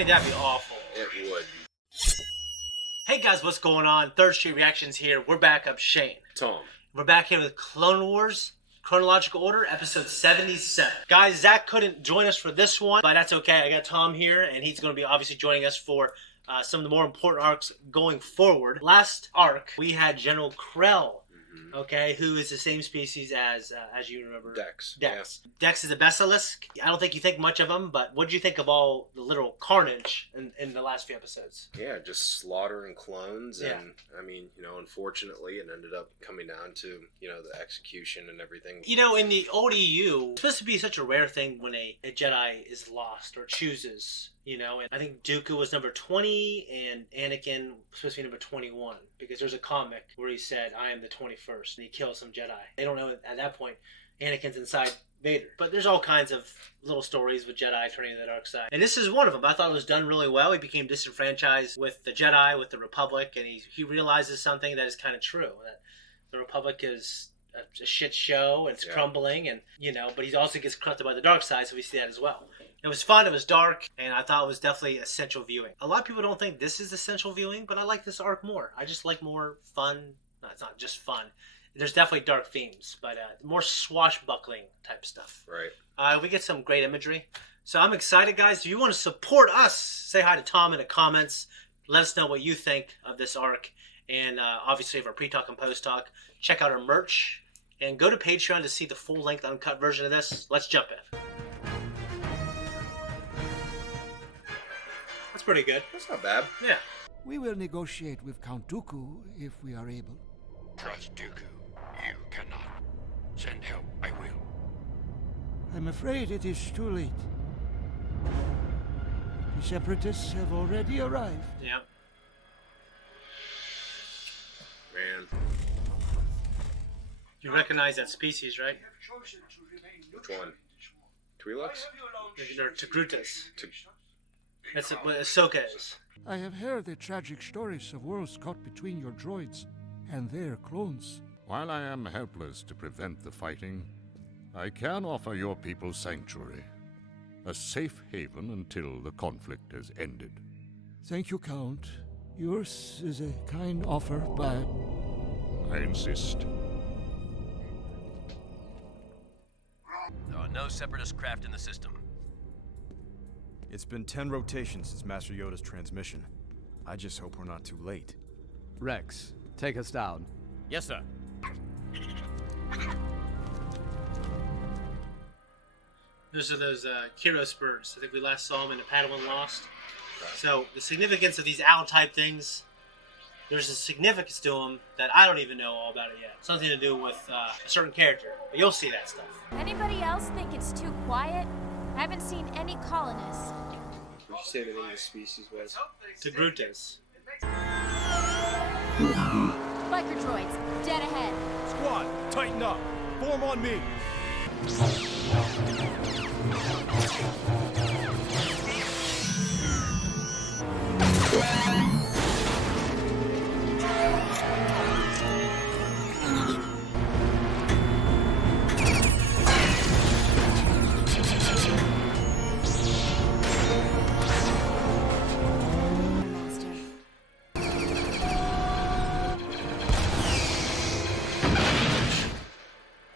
mean, that'd be awful. It would. Hey guys, what's going on? Third Street Reactions here. We're back up, Shane. Tom. We're back here with Clone Wars, Chronological Order, episode 77. Guys, Zach couldn't join us for this one, but that's okay. I got Tom here, and he's going to be obviously joining us for some of the more important arcs going forward. Last arc, we had General Krell, okay, who is the same species as you remember. Dex. Dex. Yeah. Dex is a basilisk. I don't think you think much of him, but what did you think of all the literal carnage in the last few episodes? Yeah, just slaughtering clones, Yeah. and I mean, unfortunately, it ended up coming down to the execution and everything. In the old EU, it's supposed to be such a rare thing when a Jedi is lost or chooses. And I think Dooku was number 20 and Anakin was supposed to be number 21 because there's a comic where he said, I am the 21st, and he kills some Jedi. They don't know at that point Anakin's inside Vader. But there's all kinds of little stories with Jedi turning to the dark side. And this is one of them. I thought it was done really well. He became disenfranchised with the Jedi, with the Republic, and he realizes something that is kind of true, that the Republic is a shit show, and it's crumbling, and but he also gets corrupted by the dark side, so we see that as well. It was fun, it was dark, and I thought it was definitely essential viewing. A lot of people don't think this is essential viewing, but I like this arc more. I just like more fun. No, it's not just fun. There's definitely dark themes, but more swashbuckling type stuff. Right. We get some great imagery. So I'm excited, guys. If you want to support us, say hi to Tom in the comments. Let us know what you think of this arc. And obviously, for pre-talk and post-talk, check out our merch. And go to Patreon to see the full-length uncut version of this. Let's jump in. That's pretty good. That's not bad. Yeah. We will negotiate with Count Dooku if we are able. Trust Dooku. You cannot. Send help. I will. I'm afraid it is too late. The Separatists have already arrived. Yeah. Man. You recognize that species, right? Which one? Twi'leks? Or Togrutas. That's what Ahsoka is. I have heard the tragic stories of worlds caught between your droids and their clones. While I am helpless to prevent the fighting, I can offer your people sanctuary, a safe haven until the conflict has ended. Thank you, Count. Yours is a kind offer, but I insist. There are no Separatist craft in the system. It's been 10 rotations since Master Yoda's transmission. I just hope we're not too late. Rex, take us down. Yes, sir. Those are those Kyros birds. I think we last saw them in the Padawan Lost. So the significance of these owl-type things, there's a significance to them that I don't even know all about it yet. Something to do with a certain character, but you'll see that stuff. Anybody else think it's too quiet? I haven't seen any colonists. What did you say the name of the species was? Togrutas. Biker droids, dead ahead. Squad, tighten up. Form on me.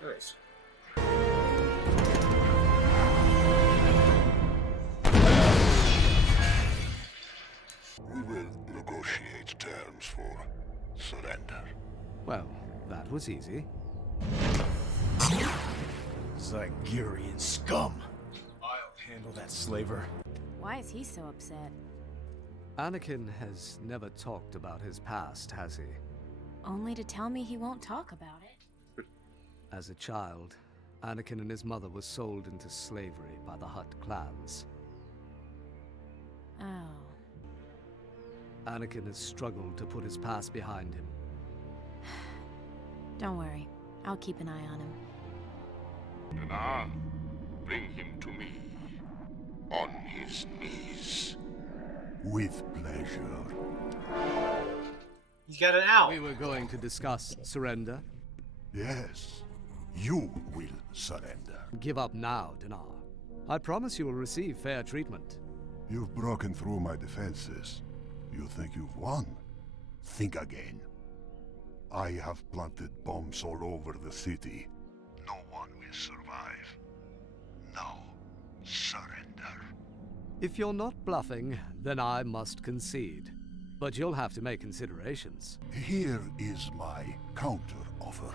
Nice. We will negotiate terms for surrender. Well, that was easy. Zygerian scum. I'll handle that slaver. Why is he so upset? Anakin has never talked about his past, has he? Only to tell me he won't talk about it. As a child, Anakin and his mother were sold into slavery by the Hutt clans. Oh. Anakin has struggled to put his past behind him. Don't worry. I'll keep an eye on him. Dinar, bring him to me. On his knees. With pleasure. He's got an owl. We were going to discuss surrender. Yes, you will surrender. Give up now, Dinar. I promise you will receive fair treatment. You've broken through my defenses. You think you've won? Think again. I have planted bombs all over the city. No one will survive. Now, surrender. If you're not bluffing, then I must concede. But you'll have to make considerations. Here is my counter-offer.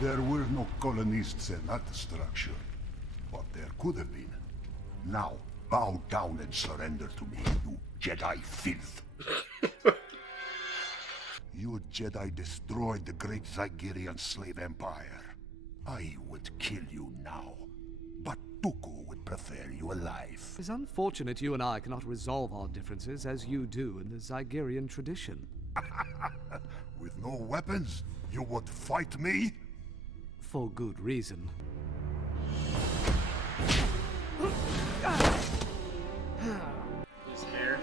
There were no colonists in that structure, but there could have been. Now, bow down and surrender to me, you Jedi filth. You Jedi destroyed the great Zygerian slave empire. I would kill you now, but Dooku would prefer you alive. It's unfortunate you and I cannot resolve our differences as you do in the Zygerian tradition. With no weapons, you would fight me? For good reason. His hair.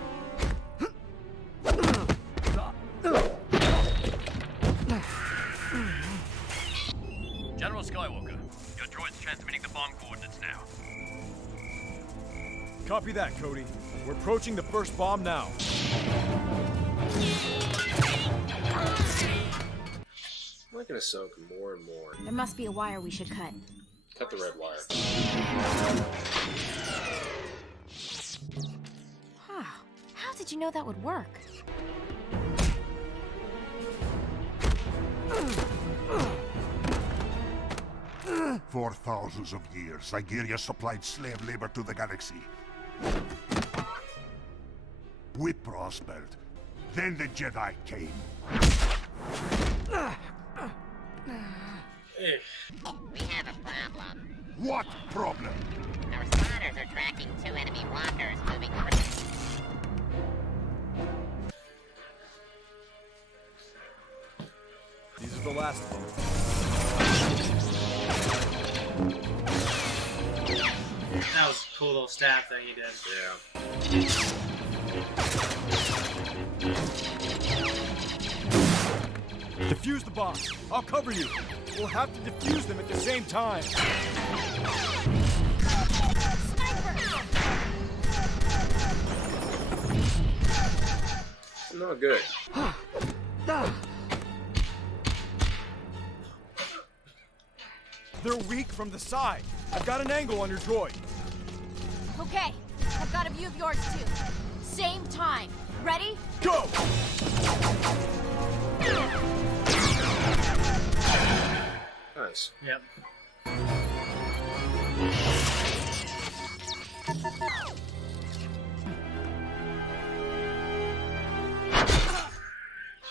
General Skywalker, your droid's transmitting the bomb coordinates now. Copy that, Cody. We're approaching the first bomb now. I'm not gonna soak more and more. There must be a wire we should cut. Cut the red wire. Wow. How did you know that would work? For thousands of years, Zygeria supplied slave labor to the galaxy. We prospered. Then the Jedi came. We have a problem. What problem? Our spotters are tracking 2 enemy walkers moving through. These are the last of them. That was a cool little stab thing he did. Yeah. Defuse the bomb. I'll cover you. We'll have to defuse them at the same time. Not good. They're weak from the side. I've got an angle on your droid. Okay, I've got a view of yours too. Same time. Ready? Go! Nice. Yep.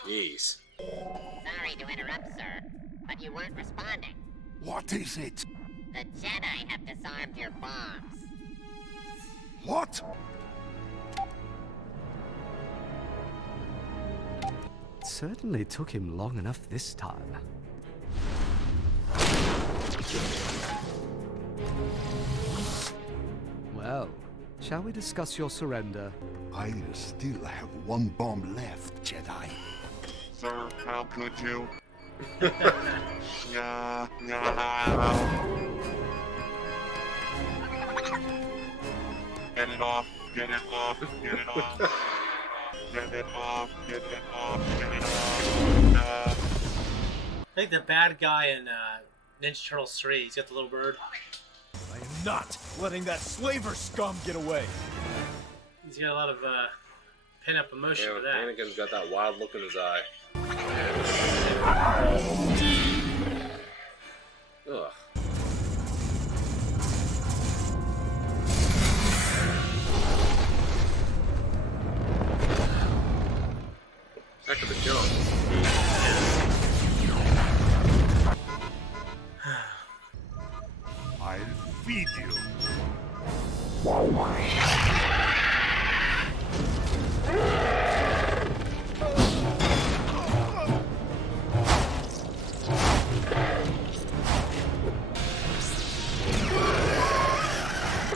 Jeez. Sorry to interrupt, sir, but you weren't responding. What is it? The Jedi have disarmed your bombs. What? It certainly took him long enough this time. Well, shall we discuss your surrender? I still have one bomb left, Jedi. Sir, how could you? Yeah. Get it off, get it off, get it off. Get it off, get it off, get it off. I think the bad guy in Ninja Turtles 3, he's got the little bird. I am not letting that slaver scum get away. He's got a lot of pin-up emotion Yeah, for that. Anakin's got that wild look in his eye. Ugh. Heck of a jump. I'll feed you.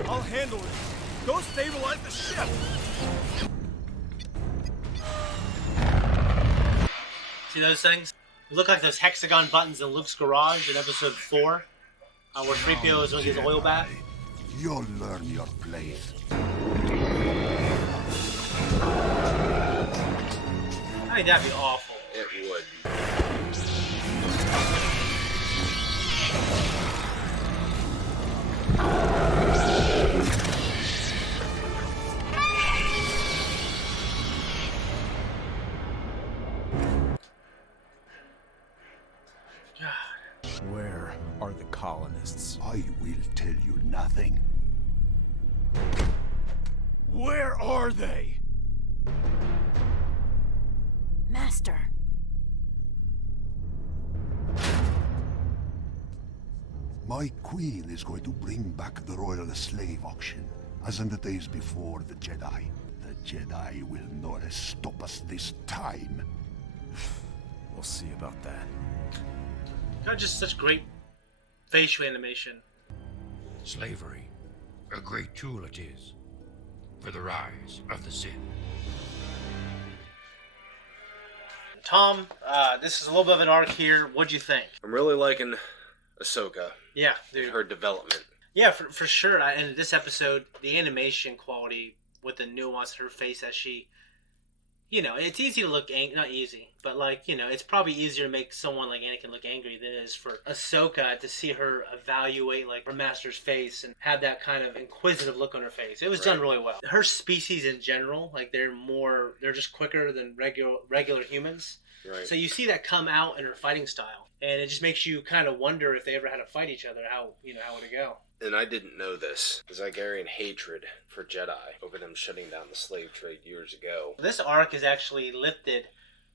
I'll handle it. Go stabilize the ship. See those things? It looked like those hexagon buttons in Luke's garage in episode 4, where 3PO is doing his oil bath. You'll learn your place. I think that'd be awful. It would. Where are the colonists? I will tell you nothing. Where are they? Master. My queen is going to bring back the royal slave auction, as in the days before the Jedi. The Jedi will not stop us this time. We'll see about that. Got just such great facial animation. Slavery, a great tool it is for the rise of the Sith. Tom, this is a little bit of an arc here. What'd you think? I'm really liking Ahsoka. Yeah, dude. Her development. Yeah, for sure. And this episode, the animation quality with the nuance of her face as she, it's easy to look not easy, but it's probably easier to make someone like Anakin look angry than it is for Ahsoka to see her evaluate her master's face and have that kind of inquisitive look on her face. It was done really well. Her species in general, they're just quicker than regular humans. Right. So you see that come out in her fighting style. And it just makes you kind of wonder if they ever had to fight each other, how would it go? And I didn't know this. The Zygarian hatred for Jedi over them shutting down the slave trade years ago. This arc is actually lifted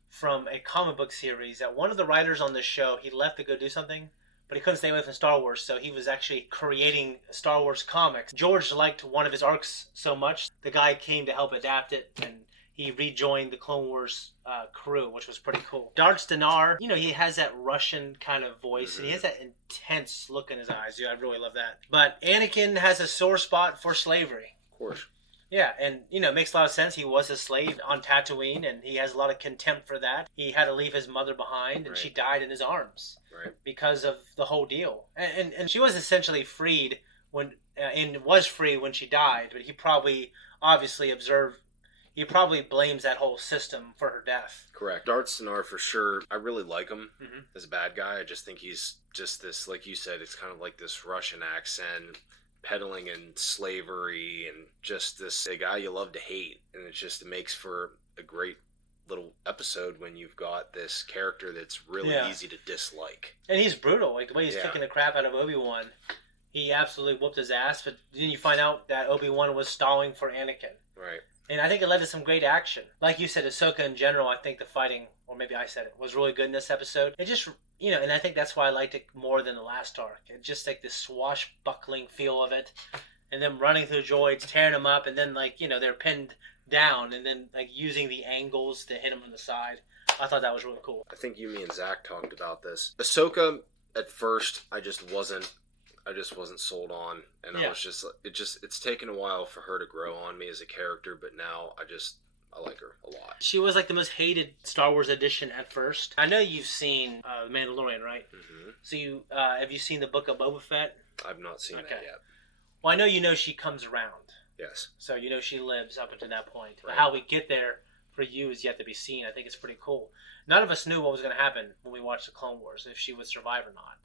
from a comic book series that one of the writers on the show, he left to go do something, but he couldn't stay away from Star Wars, so he was actually creating Star Wars comics. George liked one of his arcs so much, the guy came to help adapt it, and he rejoined the Clone Wars crew, which was pretty cool. Darth Dinar, he has that Russian kind of voice, and he has that intense look in his eyes. Dude, I really love that. But Anakin has a sore spot for slavery. Of course. Yeah, and, it makes a lot of sense. He was a slave on Tatooine, and he has a lot of contempt for that. He had to leave his mother behind, and she died in his arms because of the whole deal. And she was essentially freed and was free when she died, but he probably blames that whole system for her death. Correct. Darth Dinar, for sure. I really like him as a bad guy. I just think he's just this, like you said, it's kind of like this Russian accent, peddling in slavery, and just a guy you love to hate. And it makes for a great little episode when you've got this character that's really easy to dislike. And he's brutal. Like the way he's kicking the crap out of Obi-Wan. He absolutely whooped his ass, but then you find out that Obi-Wan was stalling for Anakin. Right. And I think it led to some great action. Like you said, Ahsoka in general, I think the fighting, or maybe I said it, was really good in this episode. It just, and I think that's why I liked it more than the last arc. It just this swashbuckling feel of it. And them running through droids, tearing them up, and then they're pinned down, and then using the angles to hit them from the side. I thought that was really cool. I think me and Zach talked about this. Ahsoka, at first, I just wasn't sold on, and I was it's taken a while for her to grow on me as a character, but now I like her a lot. She was the most hated Star Wars edition at first. I know you've seen The Mandalorian, right? Mm-hmm. So have you seen the Book of Boba Fett? I've not seen that yet. Well, I know she comes around. Yes. So she lives up until that point. Right. But how we get there for you is yet to be seen. I think it's pretty cool. None of us knew what was going to happen when we watched the Clone Wars, if she would survive or not.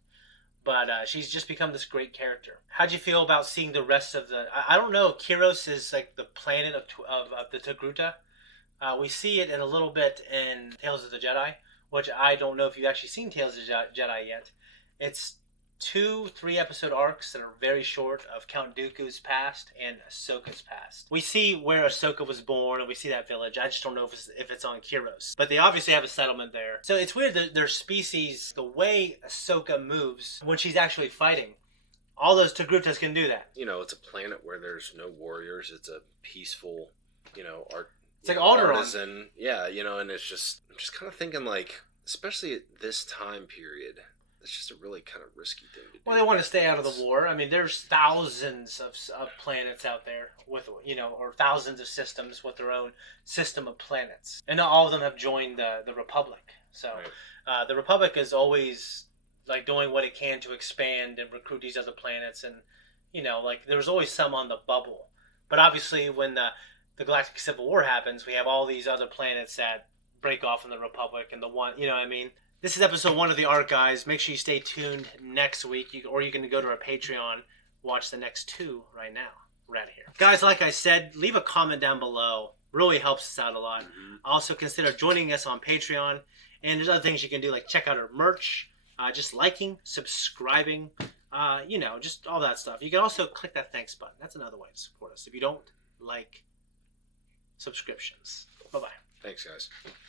But she's just become this great character. How'd you feel about seeing the rest of the... I don't know, Kiros is the planet of the Togruta. We see it in a little bit in Tales of the Jedi, which I don't know if you've actually seen Tales of the Jedi yet. It's 2-3 episode arcs that are very short of Count Dooku's past and Ahsoka's past. We see where Ahsoka was born, and we see that village. I just don't know if it's on Kiros. But they obviously have a settlement there. So it's weird that their species, the way Ahsoka moves when she's actually fighting, all those Togrutas can do that. It's a planet where there's no warriors. It's a peaceful, art. It's like Alderaan. Artisan. Yeah, and it's just, I'm just kind of thinking especially at this time period, it's just a really kind of risky thing to do. Well, they want to stay out of the war. I mean, there's thousands of planets out there with, or thousands of systems with their own system of planets. And not all of them have joined the Republic. So Right. the Republic is always like doing what it can to expand and recruit these other planets, and like there's always some on the bubble. But obviously, when the Galactic Civil War happens, we have all these other planets that break off from the Republic, and the one, what I mean. This is episode 1 of the arc, guys. Make sure you stay tuned next week, or you can go to our Patreon, watch the next 2 right now. We're out of here, guys. Like I said, leave a comment down below. Really helps us out a lot. Also, consider joining us on Patreon, and there's other things you can do, like check out our merch, just liking, subscribing. Just all that stuff. You can also click that thanks button. That's another way to support us if you don't like subscriptions. Bye-bye. Thanks, guys.